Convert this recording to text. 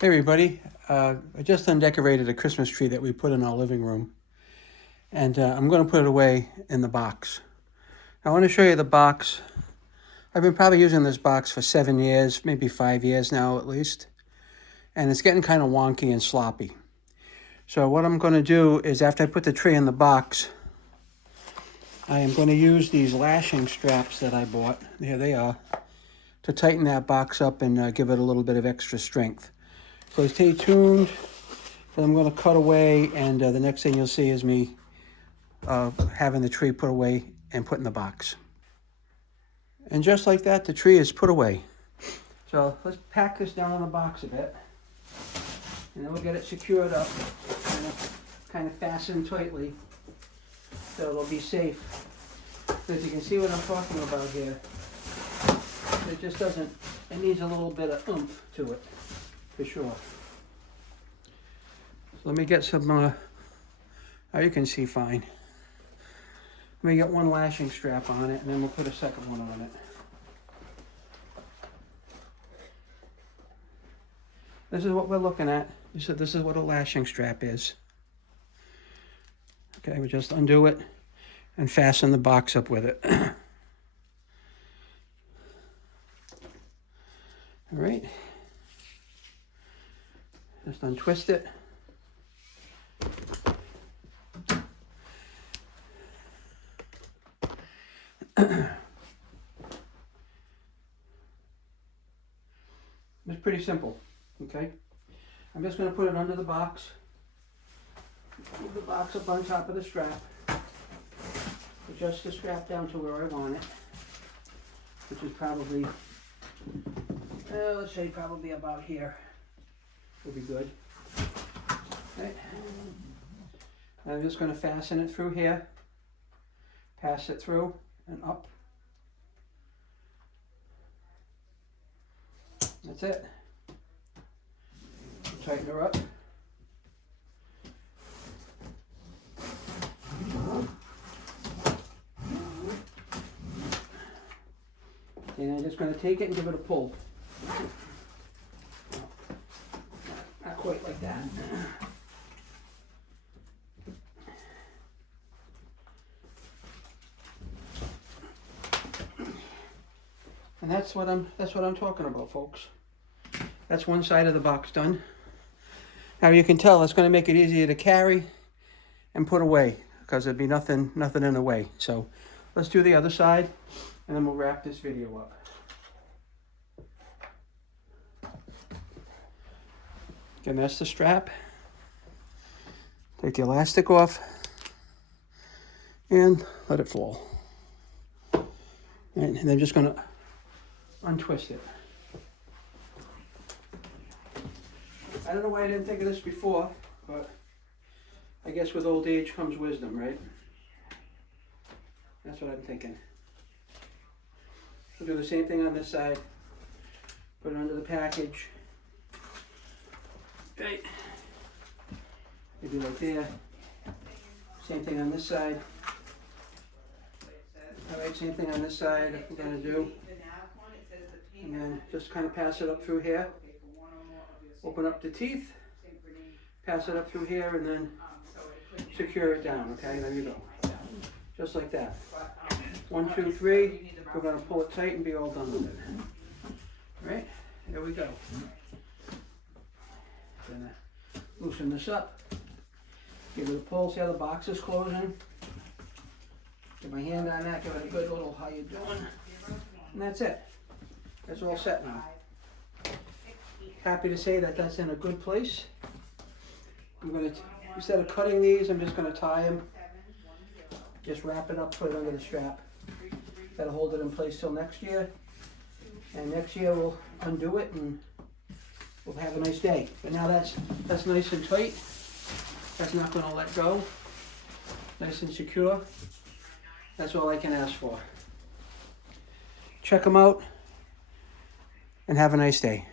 Hey everybody, I just undecorated a Christmas tree that we put in our living room, and I'm going to put it away in the box. I want to show you the box. I've been probably using this box for 7 years, maybe 5 years now at least, and it's getting kind of wonky and sloppy. So what I'm going to do is after I put the tree in the box, I am going to use these lashing straps that I bought, here they are, to tighten that box up and give it a little bit of extra strength. So stay tuned. I'm going to cut away, and the next thing you'll see is me having the tree put away and put in the box. And just like that, the tree is put away. So let's pack this down in the box a bit, and then we'll get it secured up and kind of fastened tightly so it'll be safe. As you can see what I'm talking about here, it just doesn't, it needs a little bit of oomph to it, for sure. So let me get some, oh, you can see fine. Let me get one lashing strap on it, and then we'll put a second one on it. This is what we're looking at. This is what a lashing strap is. Okay, we just undo it and fasten the box up with it. All right. Just untwist it. It's pretty simple, okay? I'm just going to put it under the box. Move the box up on top of the strap. Adjust the strap down to where I want it, which is probably, let's say probably about here. Would be good. Right. I'm just going to fasten it through here, pass it through and up. That's it. Tighten her up. And I'm just going to take it and give it a pull. Not quite like that. And that's what I'm talking about, folks. That's one side of the box done. Now you can tell it's going to make it easier to carry and put away because there'd be nothing in the way. So let's do the other side, and then we'll wrap this video up. Again, that's the strap. Take the elastic off and let it fall. And then I'm just going to untwist it. I don't know why I didn't think of this before, but I guess with old age comes wisdom, right? That's what I'm thinking. We'll do the same thing on this side. Put it under the package. Right. Maybe like there. Same thing on this side. Alright, same thing on this side if we're going to do. And then just kind of pass it up through here. Open up the teeth. Pass it up through here and then secure it down, okay? There you go. Just like that. 1, 2, 3. We're going to pull it tight and be all done with it. Alright, here we go. Gonna loosen this up. Give it a pull. See how the box is closing? Get my hand on that. Give it a good little how you doing. And that's it. That's all set now. Happy to say that that's in a good place. I'm going to, instead of cutting these, I'm just going to tie them. Just wrap it up, put it under the strap. That'll hold it in place till next year. And next year we'll undo it and we'll have a nice day. But now that's nice and tight. That's not going to let go. Nice and secure. That's all I can ask for. Check them out and have a nice day.